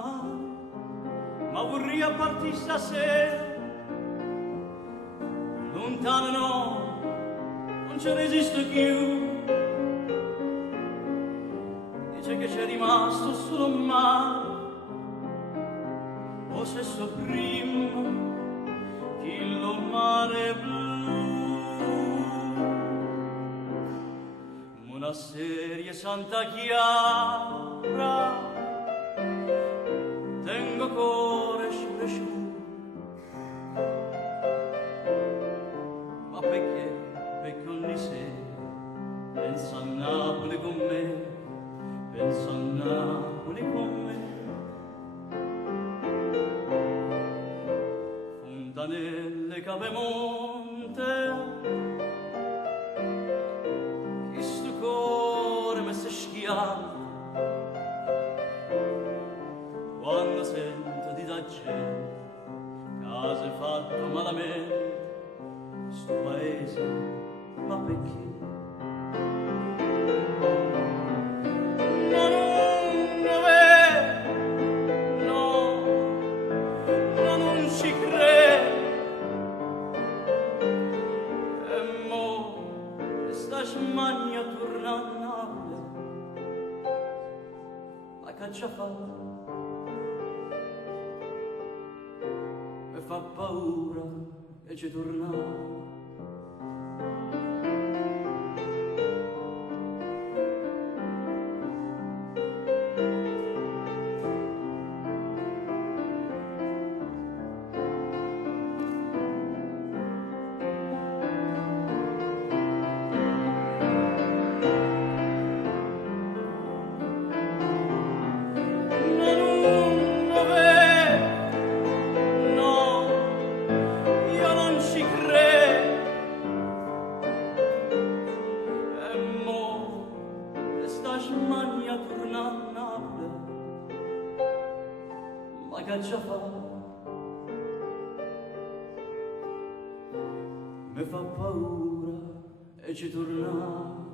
tornare, ma vorrei partire stasera. Lontano no, non ci resisto più. Dice che c'è rimasto solo un mare, o se sopprimo il mare blu. Una serie Santa Chiara, tengo cuore sciù. Ma perché ogni sera pensa a Napoli con me, pensa a Napoli con me. Fontanelle Capemonte, chi sto cuore mi si schiava quando sento di da gente case fatto malamente. Sto paese, ma perché? No, non vedo, no, non ci credo. E mo, sta smania torna a Napoli, ma che ci fa? Mi fa paura e ci torna. Mania torna a Napoli, ma che già fa? Mi fa paura e ci torna.